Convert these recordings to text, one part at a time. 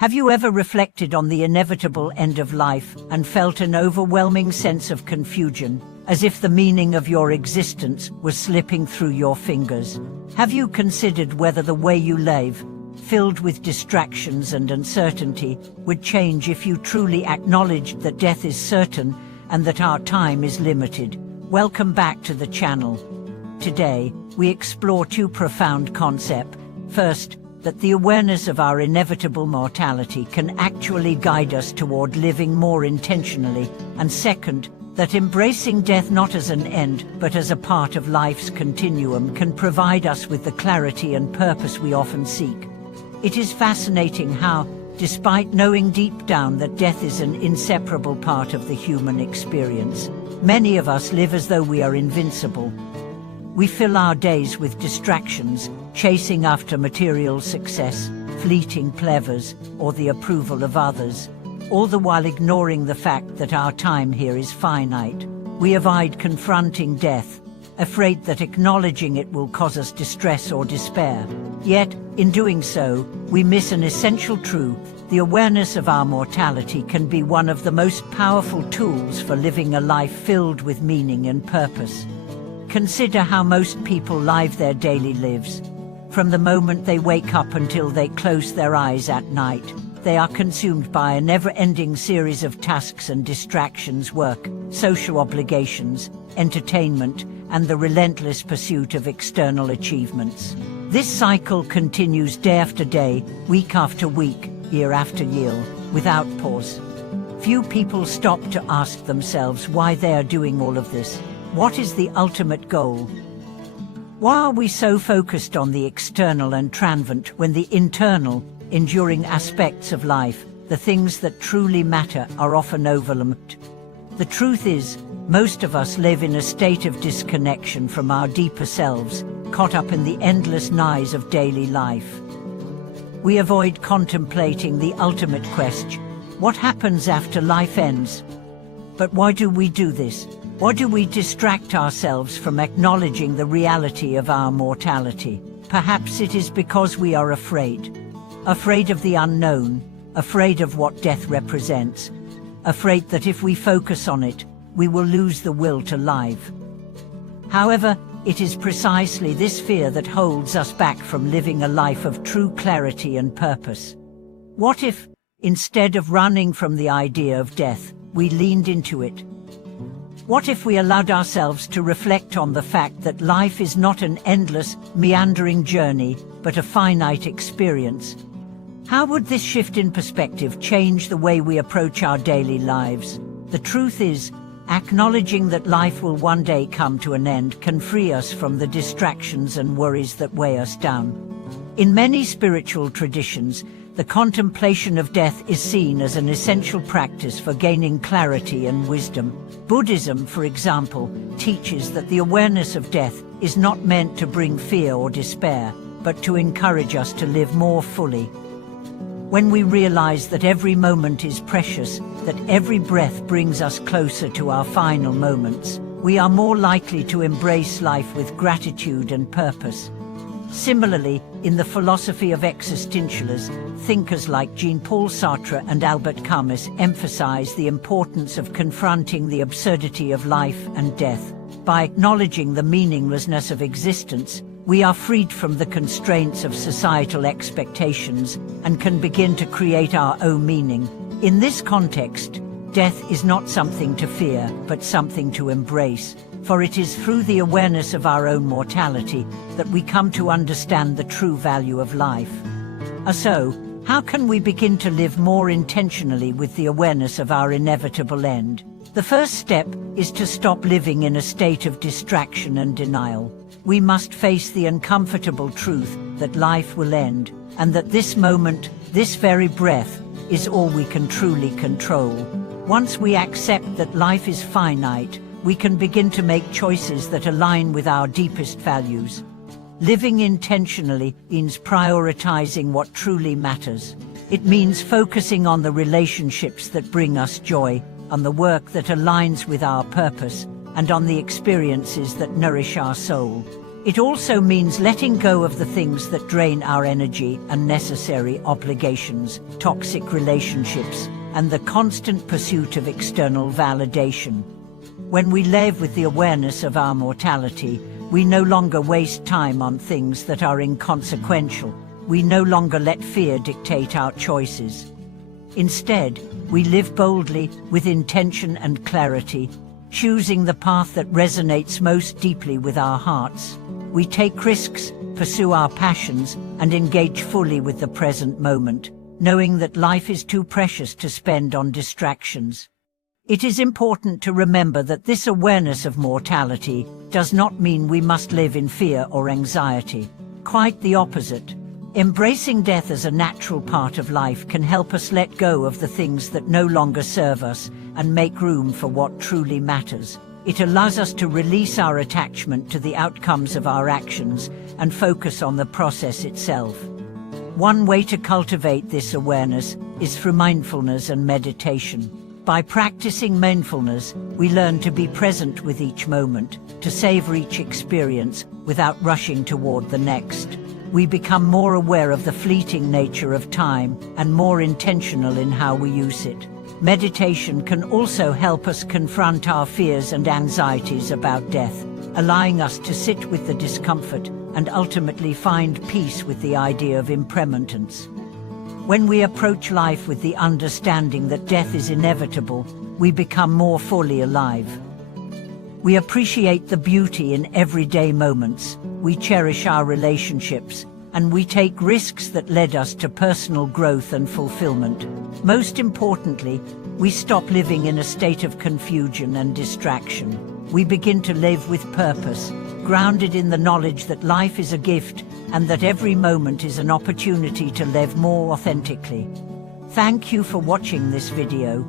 Have you ever reflected on the inevitable end of life and felt an overwhelming sense of confusion, as if the meaning of your existence was slipping through your fingers? Have you considered whether the way you live, filled with distractions and uncertainty, would change if you truly acknowledged that death is certain and that our time is limited? Welcome back to the channel. Today, we explore two profound concepts. First, that the awareness of our inevitable mortality can actually guide us toward living more intentionally, and second, that embracing death not as an end, but as a part of life's continuum can provide us with the clarity and purpose we often seek. It is fascinating how, despite knowing deep down that death is an inseparable part of the human experience, many of us live as though we are invincible. We fill our days with distractions, chasing after material success, fleeting pleasures, or the approval of others, all the while ignoring the fact that our time here is finite. We avoid confronting death, afraid that acknowledging it will cause us distress or despair. Yet, in doing so, we miss an essential truth. The awareness of our mortality can be one of the most powerful tools for living a life filled with meaning and purpose. Consider how most people live their daily lives. From the moment they wake up until they close their eyes at night, they are consumed by a never-ending series of tasks and distractions: work, social obligations, entertainment, and the relentless pursuit of external achievements. This cycle continues day after day, week after week, year after year, without pause. Few people stop to ask themselves why they are doing all of this. What is the ultimate goal? Why are we so focused on the external and transient when the internal, enduring aspects of life, the things that truly matter, are often overlooked? The truth is, most of us live in a state of disconnection from our deeper selves, caught up in the endless noise of daily life. We avoid contemplating the ultimate question: what happens after life ends? But why do we do this? Why do we distract ourselves from acknowledging the reality of our mortality? Perhaps it is because we are afraid. Afraid of the unknown, afraid of what death represents, afraid that if we focus on it, we will lose the will to live. However, it is precisely this fear that holds us back from living a life of true clarity and purpose. What if, instead of running from the idea of death, we leaned into it? What if we allowed ourselves to reflect on the fact that life is not an endless, meandering journey, but a finite experience? How would this shift in perspective change the way we approach our daily lives? The truth is, acknowledging that life will one day come to an end can free us from the distractions and worries that weigh us down. In many spiritual traditions, the contemplation of death is seen as an essential practice for gaining clarity and wisdom. Buddhism, for example, teaches that the awareness of death is not meant to bring fear or despair, but to encourage us to live more fully. When we realize that every moment is precious, that every breath brings us closer to our final moments, we are more likely to embrace life with gratitude and purpose. Similarly, in the philosophy of existentialism, thinkers like Jean-Paul Sartre and Albert Camus emphasize the importance of confronting the absurdity of life and death. By acknowledging the meaninglessness of existence, we are freed from the constraints of societal expectations and can begin to create our own meaning. In this context, death is not something to fear, but something to embrace. For it is through the awareness of our own mortality that we come to understand the true value of life. So, how can we begin to live more intentionally with the awareness of our inevitable end? The first step is to stop living in a state of distraction and denial. We must face the uncomfortable truth that life will end, and that this moment, this very breath, is all we can truly control. Once we accept that life is finite, we can begin to make choices that align with our deepest values. Living intentionally means prioritizing what truly matters. It means focusing on the relationships that bring us joy, on the work that aligns with our purpose, and on the experiences that nourish our soul. It also means letting go of the things that drain our energy, unnecessary obligations, toxic relationships, and the constant pursuit of external validation. When we live with the awareness of our mortality, we no longer waste time on things that are inconsequential. We no longer let fear dictate our choices. Instead, we live boldly, with intention and clarity, choosing the path that resonates most deeply with our hearts. We take risks, pursue our passions, and engage fully with the present moment, knowing that life is too precious to spend on distractions. It is important to remember that this awareness of mortality does not mean we must live in fear or anxiety. Quite the opposite. Embracing death as a natural part of life can help us let go of the things that no longer serve us and make room for what truly matters. It allows us to release our attachment to the outcomes of our actions and focus on the process itself. One way to cultivate this awareness is through mindfulness and meditation. By practicing mindfulness, we learn to be present with each moment, to savor each experience without rushing toward the next. We become more aware of the fleeting nature of time and more intentional in how we use it. Meditation can also help us confront our fears and anxieties about death, allowing us to sit with the discomfort and ultimately find peace with the idea of impermanence. When we approach life with the understanding that death is inevitable, we become more fully alive. We appreciate the beauty in everyday moments, we cherish our relationships, and we take risks that led us to personal growth and fulfillment. Most importantly, we stop living in a state of confusion and distraction. We begin to live with purpose, grounded in the knowledge that life is a gift and that every moment is an opportunity to live more authentically. Thank you for watching this video.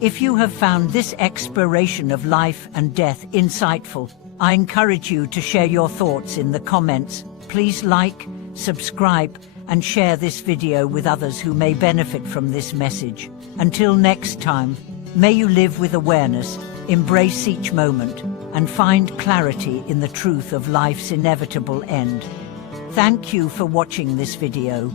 If you have found this exploration of life and death insightful, I encourage you to share your thoughts in the comments. Please like, subscribe, and share this video with others who may benefit from this message. Until next time, may you live with awareness, embrace each moment, and find clarity in the truth of life's inevitable end. Thank you for watching this video.